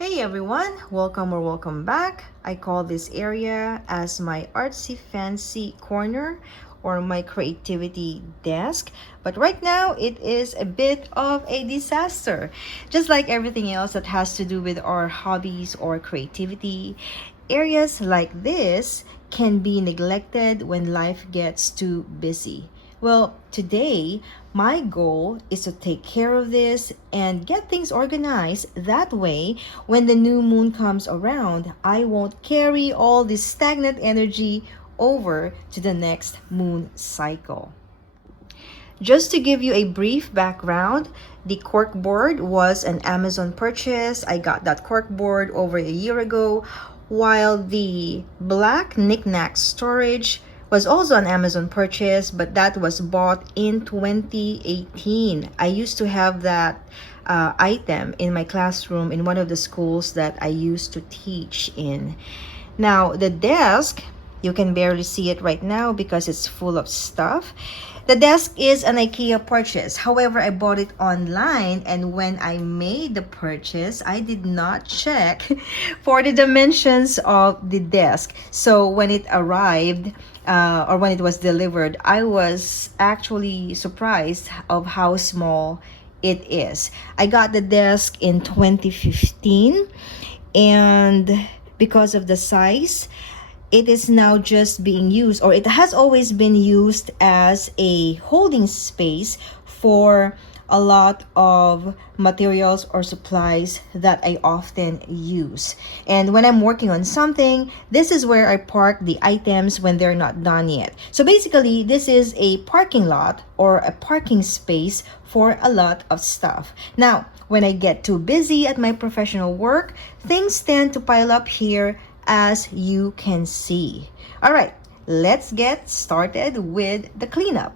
Hey everyone, welcome or welcome back. I call this area as my artsy fancy corner or my creativity desk. But right now it is a bit of a disaster. Just like everything else that has to do with our hobbies or creativity, areas like this can be neglected when life gets too busy. Well, today, my goal is to take care of this and get things organized. That way, when the new moon comes around, I won't carry all this stagnant energy over to the next moon cycle. Just to give you a brief background, the corkboard was an Amazon purchase. I got that corkboard over a year ago, while the black knickknack storage was also an Amazon purchase, but that was bought in 2018. I used to have that item in my classroom in one of the schools that I used to teach in. Now, the desk, you can barely see it right now because it's full of stuff. The desk is an IKEA purchase. However, I bought it online, and when I made the purchase, I did not check for the dimensions of the desk. So when it arrived, or when it was delivered, I was actually surprised of how small it is. I got the desk in 2015, and because of the size, it is now just being used, or it has always been used as a holding space for a lot of materials or supplies that I often use. And when I'm working on something, this is where I park the items when they're not done yet. So basically, this is a parking lot or a parking space for a lot of stuff. Now, when I get too busy at my professional work, things tend to pile up here, as you can see. All right, let's get started with the cleanup.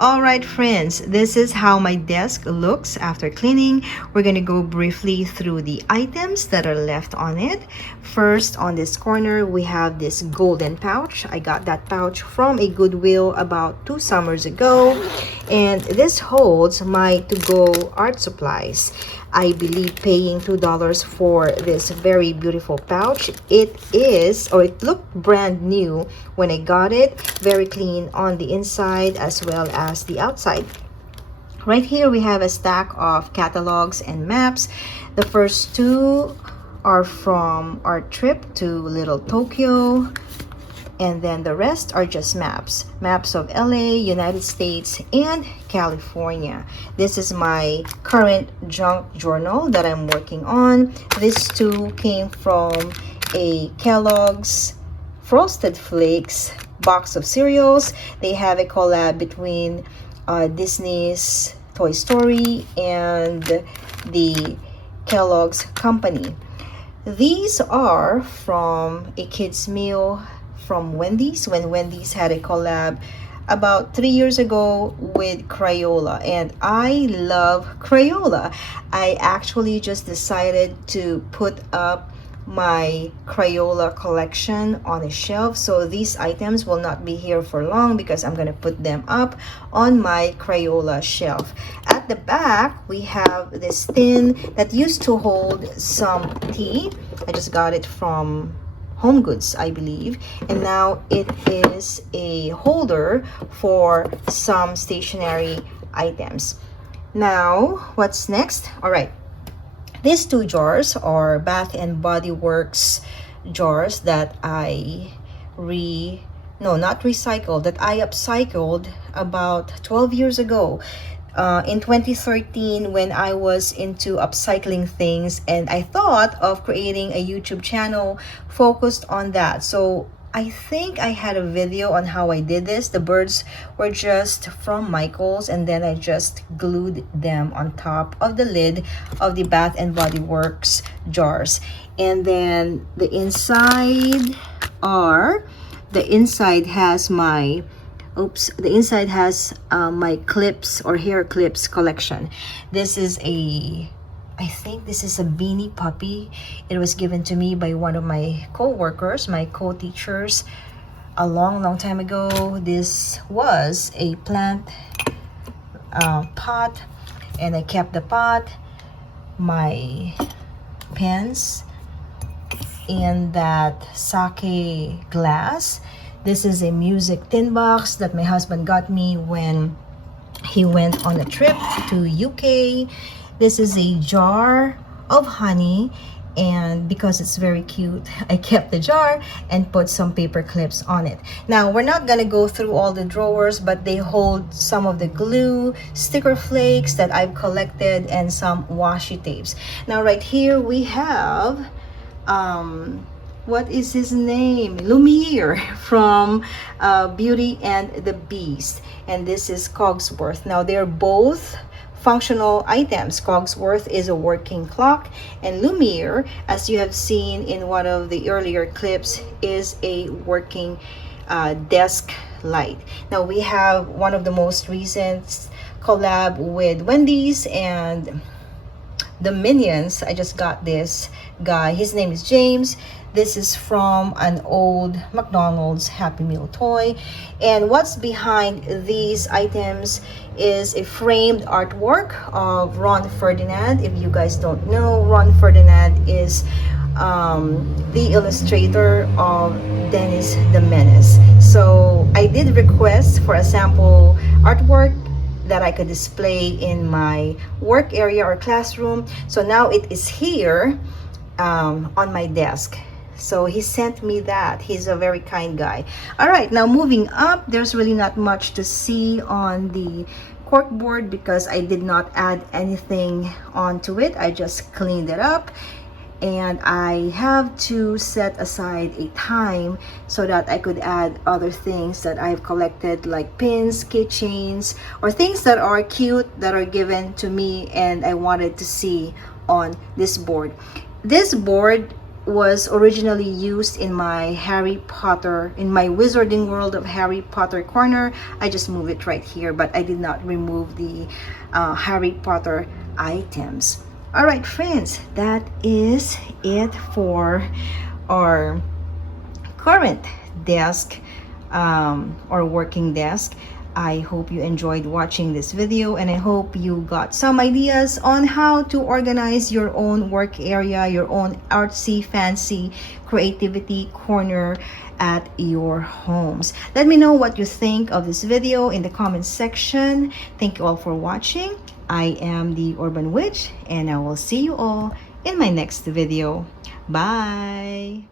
Alright friends, this is how my desk looks after cleaning. We're gonna go briefly through the items that are left on it. First, on this corner, we have this golden pouch. I got that pouch from a Goodwill about 2 summers ago. And this holds my to-go art supplies. I believe paying $2 for this very beautiful pouch. It looked brand new when I got it. Very clean on the inside as well as the outside. Right here we have a stack of catalogs and maps. The first 2 are from our trip to Little Tokyo. And then the rest are just maps. Maps of LA, United States, and California. This is my current junk journal that I'm working on. These 2 came from a Kellogg's Frosted Flakes box of cereals. They have a collab between Disney's Toy Story and the Kellogg's company. These are from a kid's meal from Wendy's, when Wendy's had a collab about 3 years ago with Crayola, and I love Crayola. I actually just decided to put up my Crayola collection on a shelf, so these items will not be here for long because I'm gonna put them up on my Crayola shelf. At the back we have this tin that used to hold some tea. I just got it from Home Goods, I believe, and now it is a holder for some stationery items. Now, what's next? All right, these 2 jars are Bath and Body Works jars that I upcycled about 12 years ago. In 2013, when I was into upcycling things, and I thought of creating a YouTube channel focused on that. So I think I had a video on how I did this. The birds were just from Michael's, and then I just glued them on top of the lid of the Bath and Body Works jars. And then the inside has my my clips or hair clips collection. This is I think this is a beanie puppy. It was given to me by one of my co-workers, my co-teachers, a long time ago. This was a plant pot, and I kept the pot, my pens, and that sake glass. This is a music tin box that my husband got me when he went on a trip to UK. This is a jar of honey, and because it's very cute, I kept the jar and put some paper clips on it. Now, we're not gonna go through all the drawers, but they hold some of the glue, sticker flakes that I've collected, and some washi tapes. Now, right here we have what is his name? Lumiere from Beauty and the Beast. And this is Cogsworth. Now, they're both functional items. Cogsworth is a working clock, and Lumiere, as you have seen in one of the earlier clips, is a working desk light. Now, we have one of the most recent collab with Wendy's and the Minions. I just got this guy. His name is James. This is from an old McDonald's Happy Meal toy. And what's behind these items is a framed artwork of Ron Ferdinand. If you guys don't know, Ron Ferdinand is the illustrator of Dennis the Menace. So I did request for a sample artwork that I could display in my work area or classroom. So now it is here on my desk. So he sent me that. He's a very kind guy. All right, now moving up, there's really not much to see on the corkboard because I did not add anything onto it. I just cleaned it up, and I have to set aside a time so that I could add other things that I've collected, like pins, keychains, or things that are cute that are given to me and I wanted to see on this board. This board was originally used in my Harry Potter, in my Wizarding World of Harry Potter corner. I just moved it right here, but I did not remove the Harry Potter items. All right, friends, that is it for our current desk or working desk. I hope you enjoyed watching this video, and I hope you got some ideas on how to organize your own work area, your own artsy, fancy creativity corner at your homes. Let me know what you think of this video in the comments section. Thank you all for watching. I am the Urban Witch, and I will see you all in my next video. Bye!